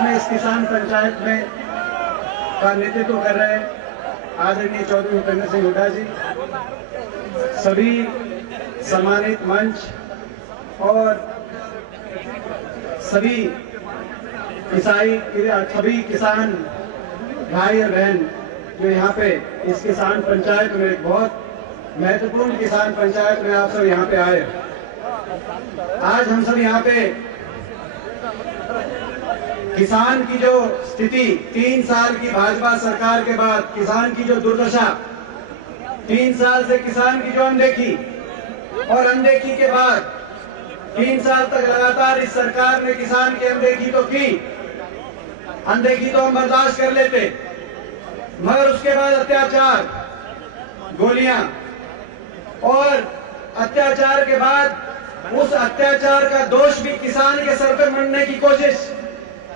आज मैं इस किसान पंचायत में का नेतृत्व कर रहे आदरणीय चौधरी भूपेंद्र सिंह हुड्डा जी, सभी सम्मानित मंच और सभी किसान भाई और बहन जो यहाँ पे इस किसान पंचायत में एक बहुत महत्वपूर्ण किसान पंचायत में आप सब यहाँ पे आए। आज हम सब यहाँ पे किसान की जो स्थिति 3 साल की भाजपा सरकार के बाद किसान की जो दुर्दशा, 3 साल से किसान की जो अनदेखी और अनदेखी के बाद 3 साल तक लगातार इस सरकार ने किसान की अनदेखी तो की, अनदेखी तो हम बर्दाश्त कर लेते, मगर उसके बाद अत्याचार, गोलियां और अत्याचार के बाद उस अत्याचार का दोष भी किसान के सर पर मढ़ने की कोशिश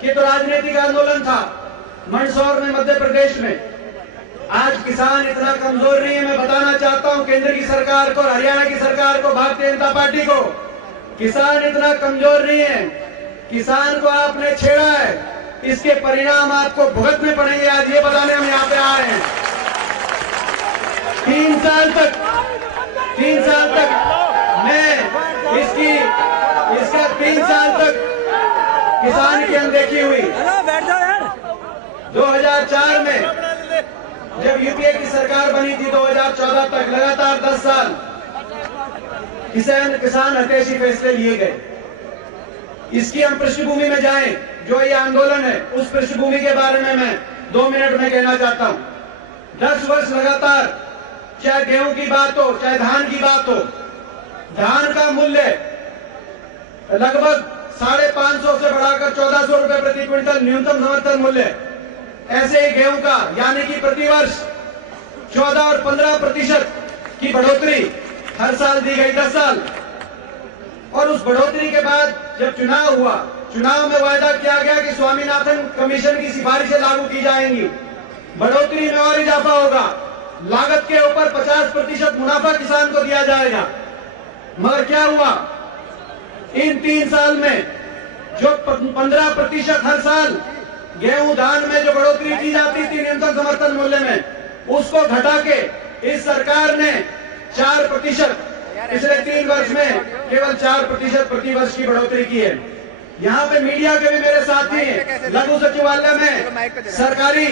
की तो राजनीतिक आंदोलन था मंदसौर में, मध्य प्रदेश में। आज किसान इतना कमजोर नहीं है। मैं बताना चाहता हूं केंद्र की सरकार को, हरियाणा की सरकार को, भारतीय जनता पार्टी को, किसान इतना कमजोर नहीं है। किसान को आपने छेड़ा है, इसके परिणाम आपको भुगतने पड़ेंगे। आज ये बताने हम यहाँ पे आए हैं। 3 साल तक मैं इसका 3 साल तक किसान की अनदेखी हुई। 2004 में जब यूपीए की सरकार बनी थी, 2014 तक लगातार 10 साल किसान हितैषी फैसले लिए गए। इसकी हम पृष्ठभूमि में जाएं, जो ये आंदोलन है उस पृष्ठभूमि के बारे में मैं 2 मिनट में कहना चाहता हूं। 10 वर्ष लगातार, चाहे गेहूं की बात हो, चाहे धान की बात हो, धान का मूल्य लगभग 550 से बढ़ाकर 1400 रुपए प्रति क्विंटल न्यूनतम समर्थन मूल्य। ऐसे ही गेहूं का यानी कि प्रतिवर्ष 14 और 15% की बढ़ोतरी हर साल दी गई, 10 साल। और उस बढ़ोतरी के बाद जब चुनाव हुआ, चुनाव में वायदा किया गया कि स्वामीनाथन कमीशन की सिफारिशें लागू की जाएंगी, बढ़ोतरी में और इजाफा होगा, लागत के ऊपर 50% मुनाफा किसान को दिया जाएगा। मगर क्या हुआ? इन 3 साल में जो 15% हर साल गेहूं धान में जो बढ़ोतरी की जाती थी न्यूनतम समर्थन मूल्य में, उसको घटा के इस सरकार ने 4% पिछले 3 वर्ष में केवल 4% प्रति वर्ष की बढ़ोतरी की है। यहाँ पे मीडिया के भी मेरे साथी हैं, लघु सचिवालय में सरकारी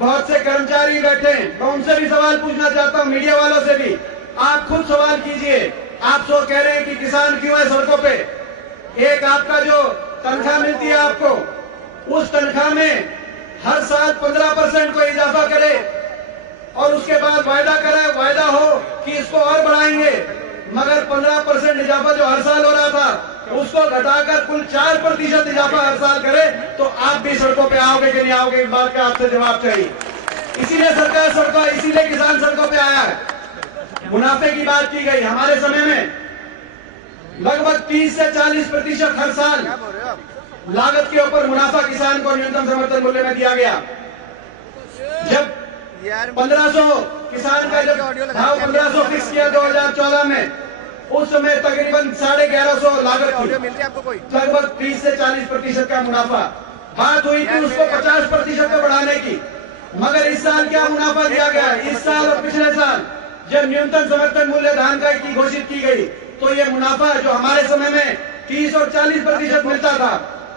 बहुत से कर्मचारी बैठे हैं, मैं उनसे भी सवाल पूछना चाहता हूँ, मीडिया वालों से भी। आप खुद सवाल कीजिए। आप सो कह रहे हैं कि किसान क्यों है सड़कों पे? एक आपका जो तनख्वाह मिलती है आपको, उस तनख्वाह में हर साल 15% को इजाफा करे और उसके बाद वायदा हो कि इसको और बढ़ाएंगे, मगर 15% इजाफा जो हर साल हो रहा था उसको घटाकर कुल 4% इजाफा हर साल करे, तो आप भी सड़कों पे आओगे कि नहीं आओगे? इस बात का आपसे जवाब चाहिए। इसीलिए सरकार इसीलिए किसान सड़कों पे आया है। मुनाफे की बात की गई। हमारे समय में लगभग 30 से 40% हर साल लागत के ऊपर मुनाफा किसान को न्यूनतम समर्थन मूल्य में दिया गया। जब 1500 किसान का जब भाव 1500 फिक्स किया 2014 में, उस समय तकरीबन 1150 लागत थी, लगभग 30 से 40% का मुनाफा। बात हुई थी उसको 50% पे बढ़ाने की, मगर इस साल क्या मुनाफा दिया गया? इस साल और पिछले साल जब न्यूनतम समर्थन मूल्य धान का की घोषित की गई, तो ये मुनाफा जो हमारे समय में 30 और 40% मिलता था,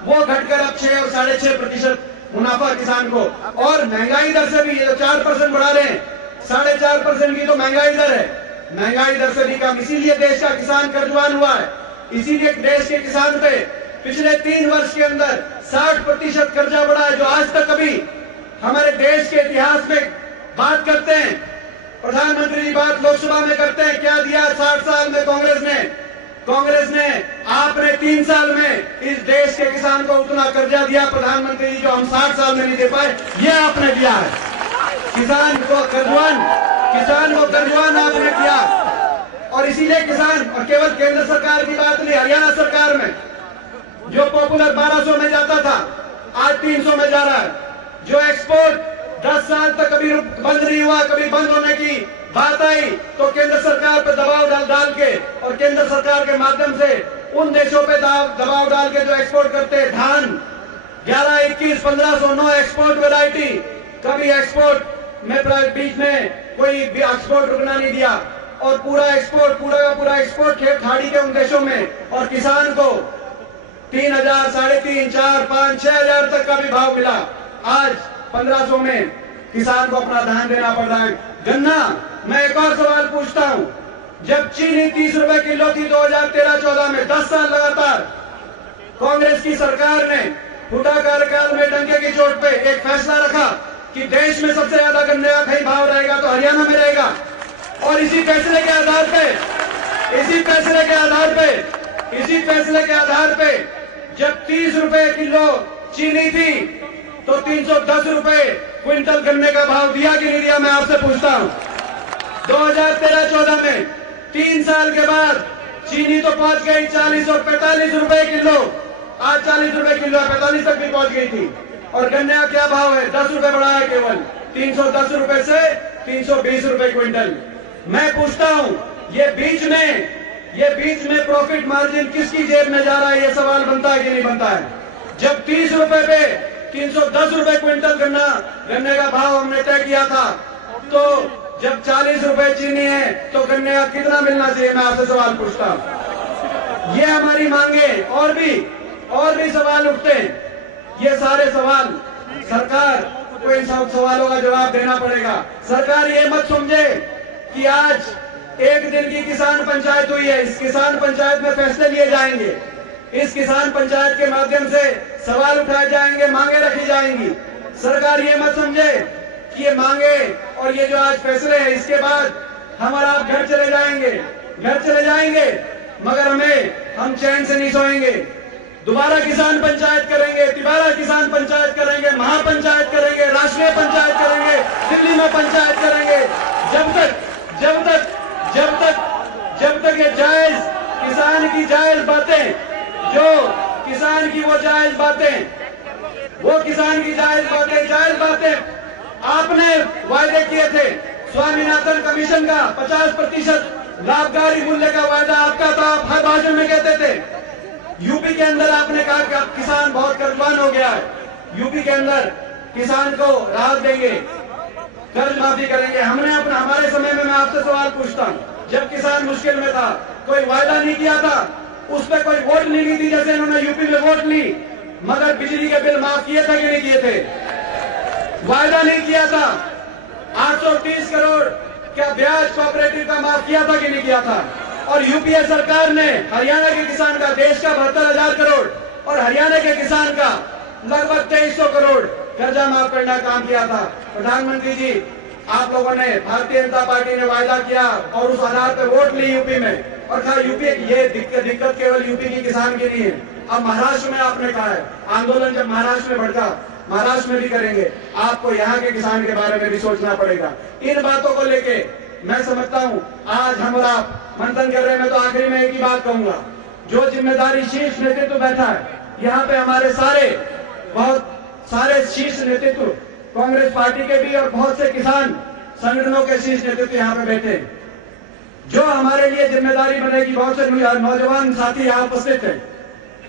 वो घटकर अब 6 और 6.5% मुनाफा किसान को। और महंगाई दर से भी ये 4% बढ़ा रहे हैं, 4.5% की तो महंगाई दर है, महंगाई दर से भी कम। इसीलिए देश का किसान कर्जवान हुआ है। इसीलिए देश के किसान पे पिछले 3 वर्ष के अंदर 60% कर्जा बढ़ा है, जो आज तक कभी हमारे देश के इतिहास में बात करते हैं, प्रधानमंत्री जी बात लोकसभा में करते हैं, क्या दिया 60 साल में कांग्रेस ने आपने 3 साल में इस देश के किसान को उतना कर्जा दिया प्रधानमंत्री जी, जो हम 60 साल में नहीं दे पाए, ये आपने दिया है। किसान को कर्जवान आपने किया। और इसीलिए किसान, और केवल केंद्र सरकार की बात नहीं, हरियाणा सरकार में जो पॉपुलर 1200 में जाता था आज 300 में जा रहा है। जो एक्सपोर्ट 10 साल तक कभी बंद नहीं हुआ, कभी बंद होने की बात आई तो केंद्र सरकार पर दबाव डाल के और केंद्र सरकार के माध्यम से उन देशों पे दबाव डाल के जो एक्सपोर्ट करते हैं धान, 11 2021 1509 एक्सपोर्ट वैरायटी, कभी एक्सपोर्ट में बीच में कोई भी एक्सपोर्ट रुकना नहीं दिया और पूरा एक्सपोर्ट, पूरा का पूरा एक्सपोर्ट खाड़ी के उन देशों में, और किसान को 3000, 3,500, 4,000, 5,000, 6,000 तक का भी भाव मिला। आज 1500 में किसान को अपना ध्यान देना पड़ रहा है। गन्ना, मैं एक और सवाल पूछता हूं, जब चीनी 30 रुपए किलो थी 2013-14 में, 10 साल लगातार कांग्रेस की सरकार ने फूटा कार्यकाल में डंके की चोट पे एक फैसला रखा कि देश में सबसे ज्यादा गन्ने का कहीं भाव रहेगा तो हरियाणा में रहेगा, और इसी फैसले के आधार पे जब 30 रुपए किलो चीनी थी तो 310 रुपए क्विंटल गन्ने का भाव दिया कि नहीं दिया, मैं आपसे पूछता हूं। 2013-14 में 3 साल के बाद चीनी तो पहुंच गई 40 और 45 रुपए किलो, आज 40 रुपए किलो, 45 तक भी पहुंच गई थी। और गन्ने का क्या भाव है? 10 रुपए बढ़ा है केवल, 310 रुपए से 320 रुपए क्विंटल। मैं पूछता हूं, ये बीच में प्रॉफिट मार्जिन किसकी जेब में जा रहा है, ये सवाल बनता है कि नहीं बनता है? जब 30 रुपए पे 310 रुपए क्विंटल गन्ने का भाव हमने तय किया था, तो जब 40 रुपए चीनी है तो गन्ने का कितना मिलना चाहिए, मैं आपसे सवाल पूछता हूं। ये हमारी मांगे, और भी सवाल उठते हैं। ये सारे सवाल सरकार को इन सब सवालों का जवाब देना पड़ेगा। सरकार ये मत समझे कि आज एक दिन की किसान पंचायत हुई है, इस किसान पंचायत में फैसले लिए जाएंगे, इस किसान पंचायत के माध्यम से सवाल उठाए जाएंगे, मांगे रखी जाएंगी। सरकार ये मत समझे कि ये मांगे और ये जो आज फैसले हैं इसके बाद हम और आप घर चले जाएंगे, मगर हम चैन से नहीं सोएंगे। दोबारा किसान पंचायत करेंगे, तिबारा किसान पंचायत करेंगे, महापंचायत करेंगे, राष्ट्रीय पंचायत करेंगे, दिल्ली में पंचायत करेंगे, जब तक ये जायज किसान की जायज बातें, जो किसान की वो जायज बातें आपने वायदे किए थे। स्वामीनाथन कमीशन का 50% लाभकारी मूल्य का वायदा आपका था, आप हर भाषण में कहते थे। यूपी के अंदर आपने कहा कि अब किसान बहुत कर्जवान हो गया है, यूपी के अंदर किसान को राहत देंगे, कर्ज माफी करेंगे। हमारे समय में मैं आपसे सवाल पूछता हूं, जब किसान मुश्किल में था कोई वायदा नहीं किया था, उस पर कोई वोट नहीं ली थी, जैसे इन्होंने यूपी में वोट ली, मगर बिजली के बिल माफ किए थे कि नहीं किए थे? वायदा नहीं किया था। 830 करोड़ क्या ब्याज कोऑपरेटिव का माफ किया था कि नहीं किया था? और यूपीए सरकार ने हरियाणा के किसान का, देश का 72,000 करोड़ और हरियाणा के किसान का लगभग 2300 करोड़ कर्जा माफ करने का काम किया था। प्रधानमंत्री जी, आप लोगों ने, भारतीय जनता पार्टी ने वायदा किया और उस आधार पर वोट ली यूपी में, और कहा यूपी ये दिक्कत केवल यूपी की किसान की नहीं है। अब महाराष्ट्र में आपने कहा है, आंदोलन जब महाराष्ट्र में भड़का, महाराष्ट्र में भी करेंगे, आपको यहाँ के किसान के बारे में भी सोचना पड़ेगा। इन बातों को लेके मैं समझता हूँ आज हम और आप मंथन कर रहे हैं। मैं तो आखिरी में एक ही बात कहूंगा, जो जिम्मेदारी शीर्ष नेतृत्व बैठा है यहाँ पे, हमारे बहुत सारे शीर्ष नेतृत्व, कांग्रेस पार्टी के भी और बहुत से किसान संगठनों के शीर्ष नेतृत्व यहाँ पे बैठे हैं, जो हमारे लिए जिम्मेदारी बनेगी। बहुत से नौजवान साथी यहाँ उपस्थित हैं,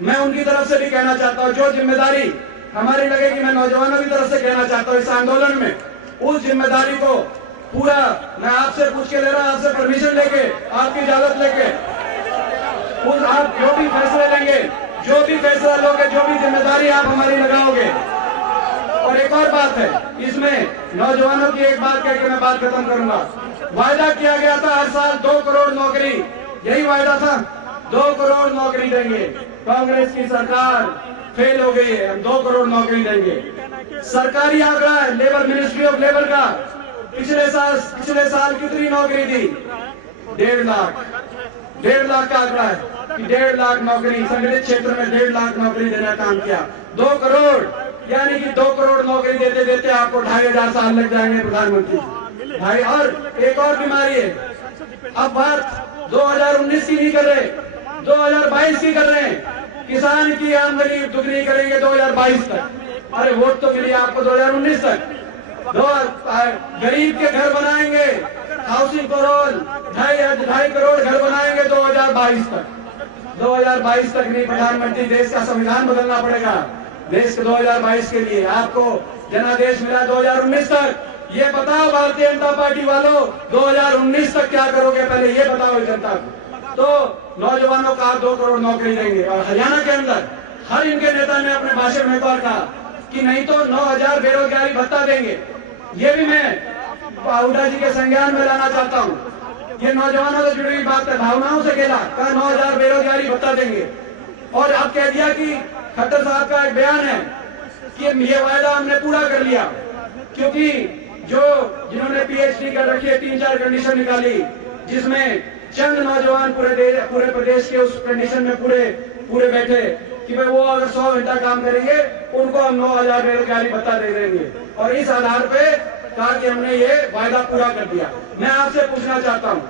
मैं उनकी तरफ से भी कहना चाहता हूँ, जो जिम्मेदारी हमारी लगेगी, मैं नौजवानों की तरफ से कहना चाहता हूँ इस आंदोलन में, उस जिम्मेदारी को पूरा मैं आपसे पूछ के ले रहा हूं, आपसे परमिशन लेके, आपकी इजाजत लेके, आप जो भी फैसला लोगे, जो भी जिम्मेदारी आप हमारी लगाओगे। और एक और बात है, इसमें नौजवानों की एक बात कह के मैं बात खत्म करूंगा। वायदा किया गया था हर साल 2 करोड़ नौकरी, यही वायदा था, 2 करोड़ नौकरी देंगे। कांग्रेस की सरकार फेल हो गई है, हम 2 करोड़ नौकरी देंगे। सरकारी आंकड़ा है लेबर, मिनिस्ट्री ऑफ लेबर का, पिछले साल कितनी नौकरी दी? 1.5 लाख का आंकड़ा है कि 1.5 लाख नौकरी, संगठित क्षेत्र में 1.5 लाख नौकरी देने का काम किया। 2 करोड़, यानी कि 2 करोड़ नौकरी देते देते आपको 2,500 साल लग जाएंगे प्रधानमंत्री भाई। और एक और बीमारी है, अब बात 2019 की नहीं कर रहे, 2022 की कर रहे हैं। किसान की आमदनी दुगनी करेंगे 2022 तक। अरे वोट तो मिली आपको 2019 तक। गरीब के घर बनाएंगे, हाउसिंग करोड़, 2.5 करोड़ घर बनाएंगे 2022 तक। 2022 तक नहीं प्रधानमंत्री, देश का संविधान बदलना पड़ेगा। देश के 2022 के लिए आपको जनादेश मिला 2019 तक। ये बताओ भारतीय जनता पार्टी वालों, 2019 तक क्या करोगे, पहले ये बताओ जनता को। तो नौजवानों को आप 2 करोड़ नौकरी देंगे। और हरियाणा के अंदर हर इनके नेता ने अपने भाषण में एक बार कहा कि नहीं तो 9,000 बेरोजगारी भत्ता देंगे। ये भी मैं हुड्डा जी के संज्ञान में लाना चाहता हूँ। ये नौजवानों से जुड़ी हुई बात है, भावनाओं से खेला, कहा 9,000 बेरोजगारी भत्ता देंगे। और अब कह दिया कि खट्टर साहब का एक बयान है कि ये वायदा हमने पूरा कर लिया, क्योंकि जिन्होंने पीएचडी कर रखी है 3-4 कंडीशन निकाली, जिसमें चंद नौजवान पूरे प्रदेश के उस कंडीशन में पूरे बैठे कि भाई वो अगर 100 घंटा काम करेंगे उनको हम 9,000 बेरोजगारी भत्ता दे देंगे। और इस आधार पे कहा कि हमने ये वायदा पूरा कर दिया। मैं आपसे पूछना चाहता हूँ,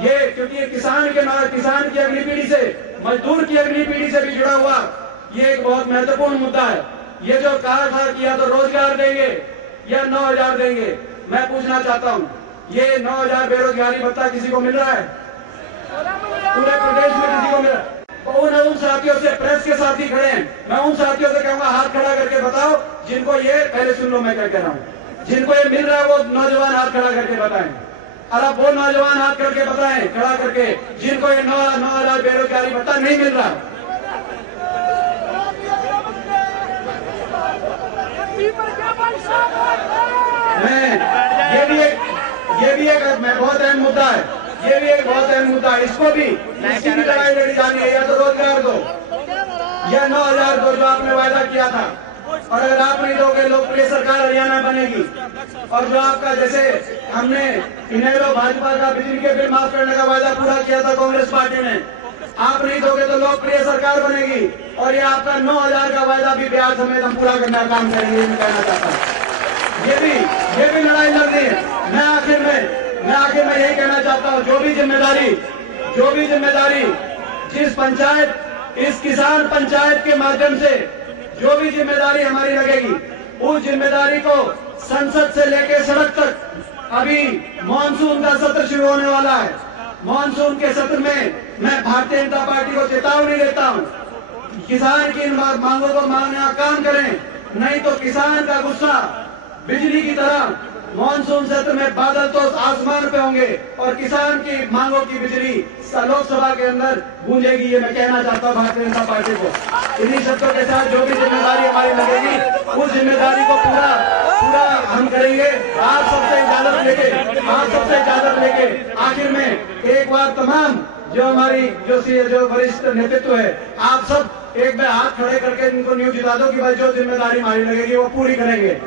ये क्योंकि किसान की अगली पीढ़ी से, मजदूर की अगली पीढ़ी से भी जुड़ा हुआ ये एक बहुत महत्वपूर्ण मुद्दा है। ये जो कहा था कि या तो रोजगार देंगे या 9,000 देंगे, मैं पूछना चाहता हूँ ये 9,000 बेरोजगारी भत्ता किसी को मिल रहा है? पूरे प्रदेश में किसी को मिल रहा है? उन साथियों से, प्रेस के साथी खड़े हैं, मैं उन साथियों से कहूंगा हाथ खड़ा करके बताओ जिनको ये, पहले सुन लो मैं क्या कह रहा हूँ, जिनको ये मिल रहा है वो नौजवान हाथ खड़ा करके बताएं। और अब वो नौजवान हाथ करके बताएं खड़ा करके जिनको ये 9,000 बेरोजगारी भत्ता नहीं मिल रहा। ये भी एक बहुत अहम मुद्दा है, ये भी एक बहुत अहम मुद्दा है। इसको भी लड़ाई लड़ी जानी है, या तो रोजगार दो या 9,000 दो जो आपने वायदा किया था। और अगर आप नहीं दोगे लोकप्रिय सरकार हरियाणा बनेगी। और जो आपका, जैसे हमने इनेलो भाजपा का बिजली के बिल माफ करने का वायदा पूरा किया था कांग्रेस पार्टी ने, आप नहीं दोगे तो लोकप्रिय सरकार बनेगी। और ये आपका 9,000 का वायदा भी ब्याज समेत हम पूरा करने का काम करेंगे, ये मैं कहना चाहता हूँ। ये भी लड़ाई लड़नी है। मैं आखिर में यही कहना चाहता हूँ, जो भी जिम्मेदारी जिस पंचायत, इस किसान पंचायत के माध्यम से जो भी जिम्मेदारी हमारी लगेगी, उस जिम्मेदारी को संसद से लेकर सड़क तक, अभी मानसून का सत्र शुरू होने वाला है। मानसून के सत्र में मैं भारतीय जनता पार्टी को चेतावनी देता हूँ, किसान की इन मांगों को मानने का काम करें, नहीं तो किसान का गुस्सा बिजली की तरह मानसून सत्र में बादल तो आसमान पे होंगे और किसान की मांगों की बिजली लोकसभा के अंदर गूंजेगी। ये मैं कहना चाहता हूँ भारतीय जनता पार्टी को। इन्हीं शब्दों के साथ जो भी जिम्मेदारी हमारी लगेगी, उस जिम्मेदारी को पूरा हम करेंगे। आप सबसे इजाजत लेके आखिर में एक बार तमाम जो हमारी जो वरिष्ठ नेतृत्व है, आप सब एक बार हाथ खड़े करके इनको न्यूज जिता दो कि भाई जो जिम्मेदारी हमारी लगेगी वो पूरी करेंगे।